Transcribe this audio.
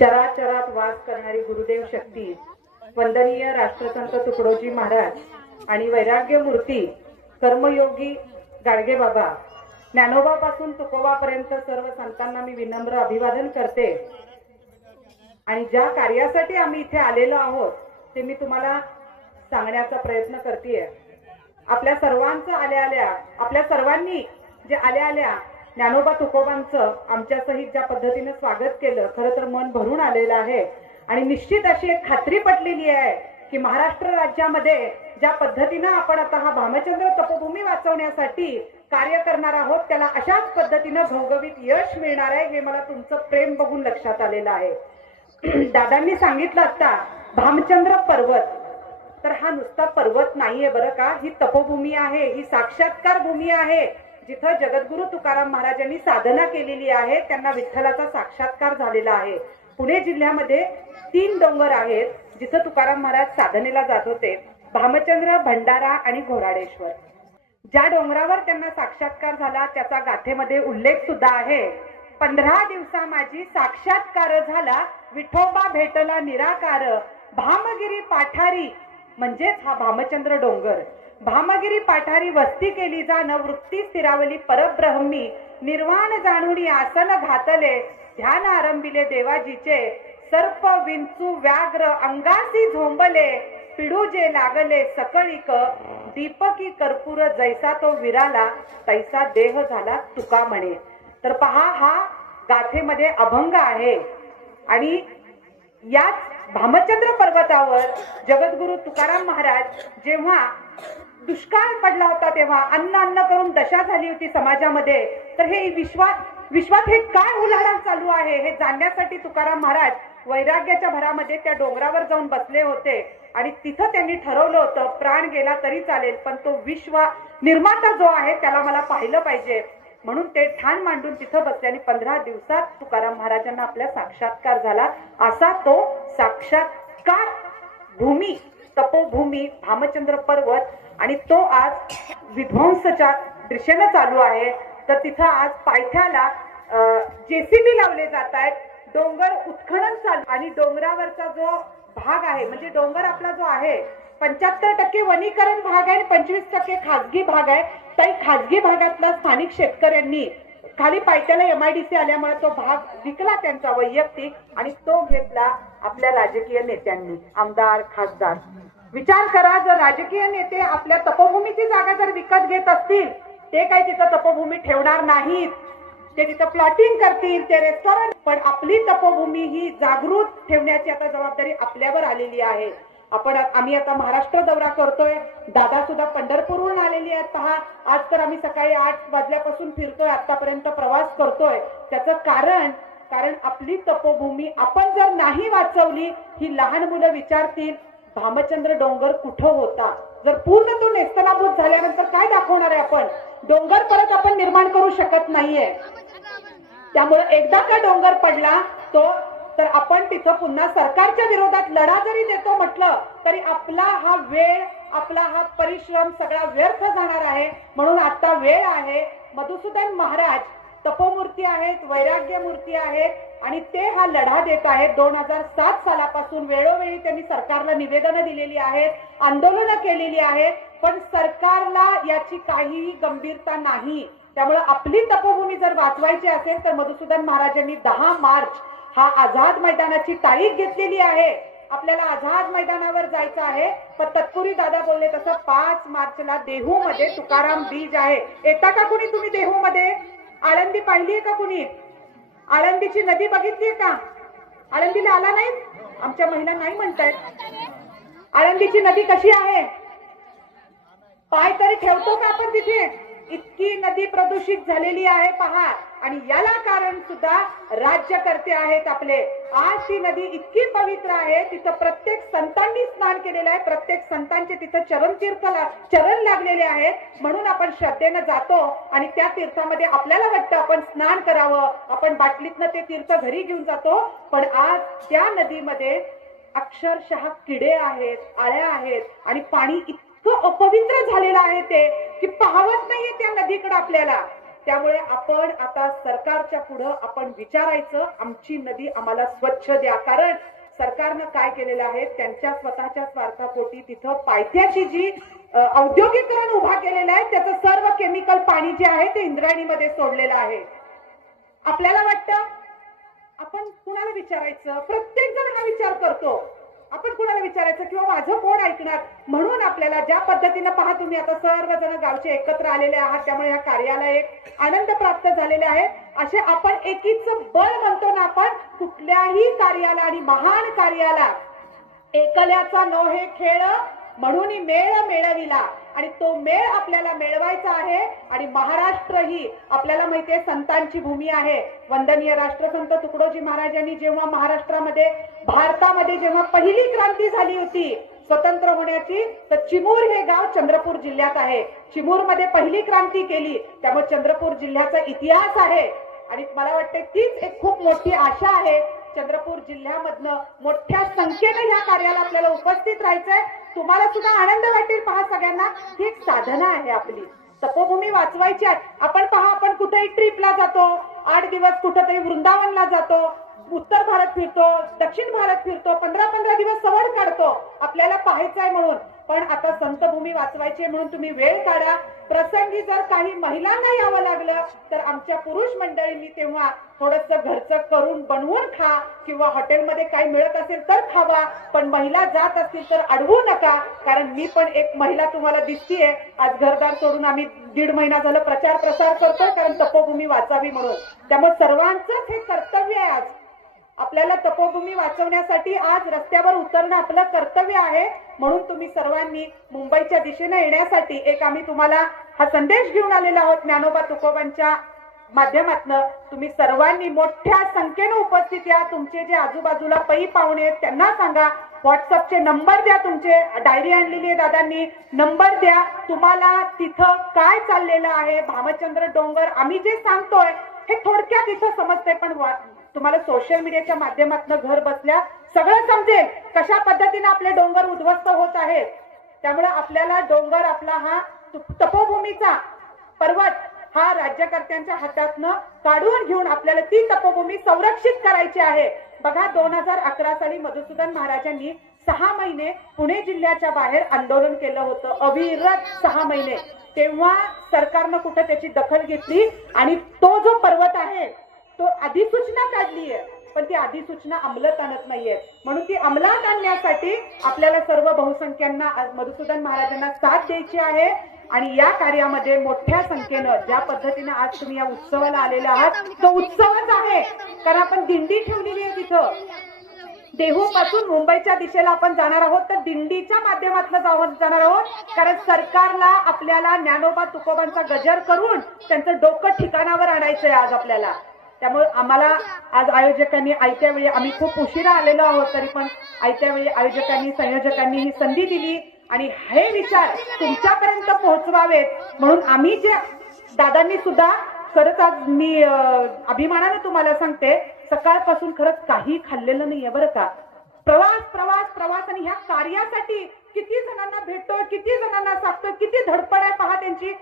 चराचरात वास करणारी गुरुदेव शक्ती वंदनीय राष्ट्रसंत तुकडोजी महाराज आणि वैराग्य मूर्ती कर्मयोगी गाडगे बाबा. ज्ञानोबापासून तुकोबापर्यंत सर्व संतांना मी विनम्र अभिवादन करते. आणि ज्या कार्यासाठी आम्ही इथे आलेलो आहोत ते मी तुम्हाला सांगण्याचा प्रयत्न करतेय. आपल्या सर्वांचं आल्या आल्या आपल्या सर्वांनी जे आल्या आल्या ज्ञानोबा तुकोबांचं आमच्या सहित ज्या पद्धतीने स्वागत केलं खरं तर मन भरून आलेलं आहे. आणि निश्चित अशी एक खात्री पटलेली आहे की महाराष्ट्र राज्यामध्ये ज्या पद्धतीनं आपण आता हा भामचंद्र तपोभूमी वाचवण्यासाठी कार्य करणार आहोत त्याला अशाच पद्धतीनं भौगवित यश मिळणार आहे हे मला तुमचं प्रेम बघून लक्षात आलेलं आहे. दादांनी सांगितलं आता भामचंद्र पर्वत. तर हा नुसता पर्वत नाहीये बरं का? ही तपोभूमी आहे ही साक्षात्कार भूमी आहे. जिथं जगद्गुरु तुकाराम महाराजांनी साधना केलेली आहे त्यांना विठ्ठलाचा साक्षात्कार झालेला आहे. पुणे जिल्ह्यामध्ये तीन डोंगर आहेत जिथं तुकाराम महाराज साधनेला जात होते. भामचंद्र भंडारा आणि घोराडेश्वर. ज्या डोंगरावर त्यांना साक्षात्कार झाला त्याचा गाथेमध्ये उल्लेख सुद्धा आहे. पंधरा दिवसा माझी साक्षात्कार झाला विठोबा भेटला निराकार भामगिरी पाठारी म्हणजेच हा भामचंद्र डोंगर. भामगिरी पाठारी वस्ती केली जाण वृत्ती स्थिरावली परब्रह्मी. निर्वाण जाणुनी आसन घातले ध्यान आरंभिले देवाजीचे. सर्प विंचू व्याघ्र अंगासी झोंबले पिडूजे लागले सकळीक. दीपकी कर्पूर जैसा तो विराला तैसा देह झाला तुका म्हणे. तर पहा हा गाथेमध्ये अभंग आहे. आणि याच भामचंद्र पर्वतावर जगद्गुरु तुकाराम महाराज जेव्हा दुष्काळ पडला होता तेव्हा अन्न अन्न करून दशा झाली होती समाजामध्ये. तर हे विश्वात विश्वात हे काय उलाढाल चालू आहे हे जाणण्यासाठी तुकाराम महाराज वैराग्याच्या भरामध्ये त्या डोंगरावर जाऊन बसले होते. आणि तिथं त्यांनी ठरवलं होतं प्राण गेला तरी चालेल पण तो विश्व निर्माता जो आहे त्याला मला पाहिलं पाहिजे. म्हणून ते ठाण मांडून तिथं बसले आणि पंधरा दिवसात तुकाराम महाराजांना आपल्या साक्षात्कार झाला. असा तो साक्षात्कार भूमी तपोभूमी भामचंद्र पर्वत आणि तो आज विध्वंसच्या दिशेनं चालू आहे. तर तिथं आज पायथ्याला जेसीबी लावले जात आहेत. डोंगर उत्खनन चालू आणि डोंगरावरचा जो भाग आहे म्हणजे डोंगर आपला जो आहे पंच्याहत्तर टक्के वनीकरण भाग आहे आणि पंचवीस टक्के खाजगी भाग आहे. त्या खाजगी भागातल्या स्थानिक शेतकऱ्यांनी खाली पायथ्याला एमआयडीसी आल्यामुळे तो भाग विकला त्यांचा वैयक्तिक आणि तो घेतला आपल्या राजकीय नेत्यांनी आमदार खासदार. विचार करा जर राजकीय नेते आपल्या तपोभूमीची जागा जर विकत घेत असतील ते काही तिथं तपोभूमी ठेवणार नाहीत. ते तिथं प्लॉटिंग करतील ते रेस्टॉरंट पण आपली तपोभूमी ही जागृत ठेवण्याची आता जबाबदारी आपल्यावर आलेली आहे. आपण आम्ही आता महाराष्ट्र दौरा करतोय दादा सुद्धा पंढरपूरहून आलेली आहेत पहा. आज तर आम्ही सकाळी आठ वाजल्यापासून फिरतोय आतापर्यंत प्रवास करतोय. त्याचं कारण कारण आपली तपोभूमी आपण जर नाही वाचवली ही लहान मुलं विचारतील भामचंद्र डोंगर कुठं होता? जर पूर्ण तो नेस्तनाभूत झाल्यानंतर काय दाखवणार आहे आपण? डोंगर परत आपण निर्माण करू शकत नाहीये. त्यामुळे एकदा का डोंगर पडला तो तर आपण तिथं पुन्हा सरकारच्या विरोधात लढा जरी देतो म्हटलं तरी आपला हा वेळ आपला हा परिश्रम सगळा व्यर्थ जाणार आहे. म्हणून आता वेळ आहे. मधुसूदन महाराज तपोमूर्ती आहेत वैराग्य मूर्ती आहेत आणि ते हा लढा देत आहेत. दोन हजार सात सालापासून वेळोवेळी त्यांनी सरकारला निवेदनं दिलेली आहेत आंदोलनं केलेली आहेत पण सरकारला याची काहीही गंभीरता नाही. त्यामुळे आपली तपोभूमी जर वाचवायची असेल तर मधुसूदन महाराजांनी दहा मार्च हा आझाद मैदानाची तारीख घेतलेली आहे. आपल्याला आझाद मैदानावर जायचं आहे पण तत्पुरी दादा बोलले तसं पाच मार्चला देहू मध्ये तुकाराम बीज आहे. येता का कुणी तुम्ही देहू मध्ये आळंदी पाहिलीये का कुणी? आळंदीची नदी बघितलीये का? आळंदीला आला नाही? आमच्या महिला नाही म्हणतायत. आळंदीची नदी कशी आहे? पाय तरी ठेवतो का आपण तिथे? इतकी नदी प्रदूषित झालेली आहे पहा आणि याला कारण सुद्धा राज्यकर्ते आहेत आपले. आज ती नदी इतकी पवित्र आहे तिथं प्रत्येक संतांनी स्नान केलेलं आहे प्रत्येक संतांचे तिथं चरण तीर्थ चरण लागलेले आहेत. म्हणून आपण श्रद्धेनं जातो आणि त्या तीर्थामध्ये आपल्याला वाटतं आपण स्नान करावं. आपण बाटलीतनं ते तीर्थ घरी घेऊन जातो. पण आज त्या नदीमध्ये अक्षरशः किडे आहेत आळ्या आहेत आणि पाणी इतकं अपवित्र झालेलं आहे ते की पाहवत नाहीये त्या नदीकडे आपल्याला. त्यामुळे आपण आता सरकारच्या पुढं आपण विचारायचं आमची नदी आम्हाला स्वच्छ द्या. कारण सरकारनं काय केलेलं आहे त्यांच्या स्वतःच्या स्वार्थापोटी तिथं पायथ्याची जी औद्योगिकरण उभा केलेलं आहे त्याचं सर्व केमिकल पाणी जे आहे ते इंद्रायणीमध्ये सोडलेलं आहे. आपल्याला वाटतं? आपण कुणाला विचारायचं? प्रत्येक जण हा विचार करतो. आपण कुणाला विचारायचं किंवा माझं कोण ऐकणार? म्हणून आपल्याला ज्या पद्धतीनं पहा तुम्ही आता सर्वजण गावचे एकत्र आलेले आहात त्यामुळे ह्या कार्याला एक आनंद प्राप्त झालेले आहे. असे आपण एकीच बळ म्हणतो ना आपण कुठल्याही कार्याला आणि महान कार्याला. एकल्याचा नो हे खेळ म्हणून मेळ मेळविला. आणि तो मेळ आपल्याला मिळवायचा आहे. आणि महाराष्ट्र ही आपल्याला माहितीये संतांची भूमी आहे. वंदनीय राष्ट्रसंत तुकडोजी महाराजांनी जेव्हा महाराष्ट्रामध्ये भारतामध्ये जेव्हा पहिली क्रांती झाली होती स्वतंत्र होण्याची तर चिमूर हे गाव चंद्रपूर जिल्ह्यात आहे. चिमूरमध्ये पहिली क्रांती केली त्यामुळे चंद्रपूर जिल्ह्याचा इतिहास आहे. आणि मला वाटते तीच एक खूप मोठी आशा आहे. चंद्रपूर जिल्ह्यामधनं मोठ्या संख्येने या कार्याला आपल्याला उपस्थित राहायचंय. तुम्हाला सुद्धा आनंद वाटेल पहा सगळ्यांना. ही एक साधना आहे आपली. तपोभूमी वाचवायची आहे. आपण पहा आपण कुठेही ट्रिपला जातो आठ दिवस कुठेतरी वृंदावनला जातो उत्तर भारत फिरतो दक्षिण भारत फिरतो पंधरा पंधरा दिवस सवड काढतो. आपल्याला पाहायचं आहे म्हणून. पण आता संतभूमी वाचवायची म्हणून तुम्ही वेळ काढा. प्रसंगी जर काही महिलांना यावं लागलं तर आमच्या पुरुष मंडळींनी तेव्हा थोडस घरचं करून बनवून खा किंवा हॉटेलमध्ये काही मिळत असेल तर खावा. पण महिला जात असतील तर अडवू नका कारण मी पण एक महिला तुम्हाला दिसतीये. आज घरदार सोडून आम्ही दीड महिना झालं प्रचार प्रसार करतोय कारण तपोभूमी वाचावी म्हणून. त्यामुळे सर्वांचंच हे कर्तव्य आहे आज. आपल्याला तपोभूमी वाचवण्यासाठी आज रस्त्यावर उतरणं आपलं कर्तव्य आहे. म्हणून तुम्ही सर्वांनी मुंबईच्या दिशेने येण्यासाठी एक आम्ही तुम्हाला हा संदेश घेऊन आलेलो आहोत. ज्ञानोबा तुकोबांच्या माध्यमातनं तुम्ही सर्वांनी मोठ्या संख्येने उपस्थित या. तुमचे जे आजूबाजूला पै पाहुणे आहेत त्यांना सांगा. व्हॉट्सअपचे नंबर द्या तुमचे. डायरी आणलेली आहे दादांनी. नंबर द्या. तुम्हाला तिथं काय चाललेलं आहे? भामचंद्र डोंगर आम्ही जे सांगतोय हे थोडक्यात इथं समजतंय. पण तुम्हाला सोशल मीडियाच्या माध्यमातून घर बसल्या सगळं समजेल कशा पद्धतीने आपले डोंगर उद्ध्वस्त होत आहेत. त्यामुळे आपल्याला डोंगर आपला हा तपोभूमीचा पर्वत हा राज्यकर्त्यांच्या हातातनं काढून घेऊन आपल्याला ती तपोभूमी संरक्षित करायची आहे. बघा दोन हजार अकरा साली मधुसूदन महाराजांनी सहा महिने पुणे जिल्ह्याच्या बाहेर आंदोलन केलं होतं. अविरत सहा महिने. तेव्हा सरकारनं कुठं त्याची दखल घेतली आणि तो जो पर्वत आहे तो अधिसूचना काढली आहे. पण ती अधिसूचना अंमलात आणत नाहीये. म्हणून ती अंमलात आणण्यासाठी आपल्याला सर्व बहुसंख्यांना मधुसूदन महाराजांना साथ द्यायची आहे. आणि या कार्यामध्ये मोठ्या संख्येनं ज्या पद्धतीनं आज तुम्ही या उत्सवाला आलेले आहात तो उत्सवच आहे. कारण आपण दिंडी ठेवलेली आहे तिथं. देहू पासून मुंबईच्या दिशेला आपण जाणार आहोत तर दिंडीच्या माध्यमातून जाणार आहोत. कारण सरकारला आपल्याला ज्ञानोबा तुकोबांचा गजर करून त्यांचं डोकं ठिकाणावर आणायचंय आज आपल्याला. त्यामुळे आम्हाला आज आयोजकांनी आयत्या वेळी आम्ही खूप उशिरा आलेलो आहोत तरी पण आयत्या वेळी आयोजकांनी संयोजकांनी ही संधी दिली आणि हे विचार तुमच्यापर्यंत पोहोचवावेत. म्हणून आम्ही जे दादांनी सुद्धा खरंच आज मी अभिमानाने अभिमानानं तुम्हाला सांगते सकाळपासून खरंच काही खाल्लेलं नाहीये बरं का. प्रवास प्रवास प्रवास आणि ह्या कार्यासाठी किती जणांना भेटतोय किती जणांना सांगतोय किती धडपड आहे पहा त्यांची.